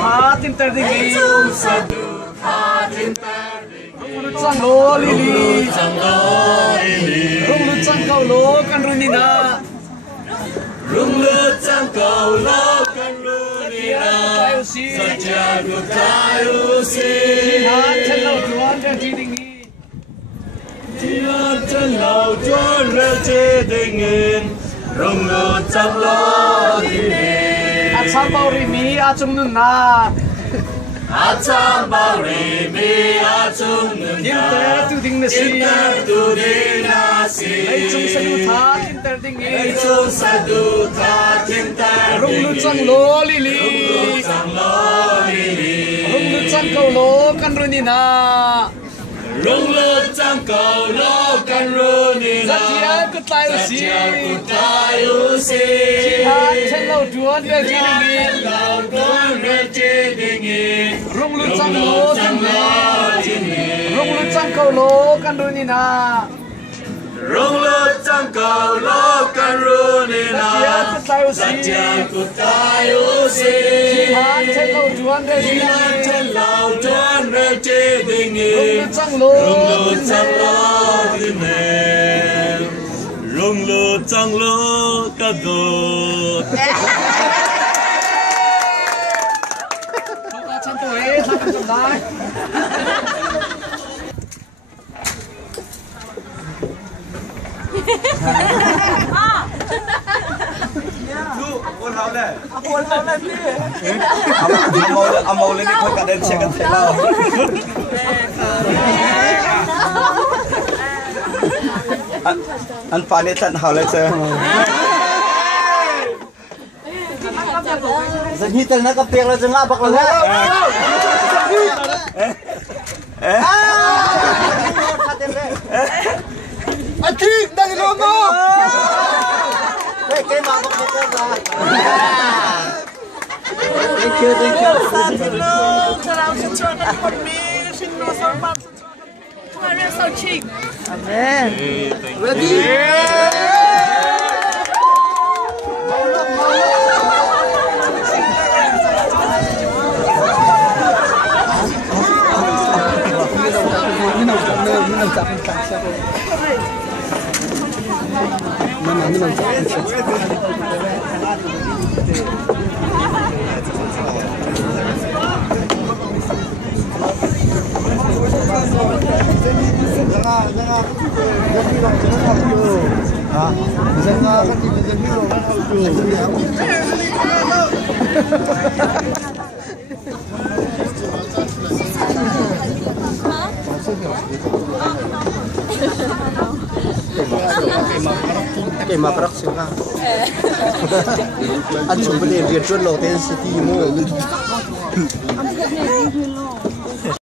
tha tin ter ding ni chung sa du tha tin ter ding lu chang lo li li rung lu chang kau lo kan ru ni na rung lu chang kau lo kan ru ni na sa cha du ta yu si ha chen lo tuan ter ding ni chân lâu chuan rêu chê đình in rong ngơ chăm lo đi nè a chăm bao ri mi a chung nun na a chăm bao ri mi a chung nun na tin ter tu ding na si lấy chung sa du tha tin ter ding in lấy chung sa du tha tin ter rong lu chang lo li li rong lu chang câu lo kan ru ni na rung lơ chăm cầu lo can ru ni na zatia ku tai u si ha chen lo tuan re chi ding lo tuan re chi ding rung lu chăm lo rung lu chăm cầu lo can ru ni na rung lu chăm cầu lo can ru ni na zatia ku tai u si ha chen lo tuan re chi ding rung lu chang lo đi nè rung lu chang lo cả đồ không có chân tuổi sao khôngได้คนเราเนี่ยคนเราเนี่ยพี่เอาโมเลยนี่คนกระเด็นเช็คกันเสร็จแล้วอันฟ้าเนี่ยฉันหาเลยเจอสักนิดนึงนะกับเปียกเราจะง่าบักเลยอันที่ดังโลโก้เฮ้ยเกมมาบักเลยจ้าThank you. We're so cheap. Amen. Ready? Cái mà bác sĩ ha, anh chụp bên riêng chuyên lộ tên city mô.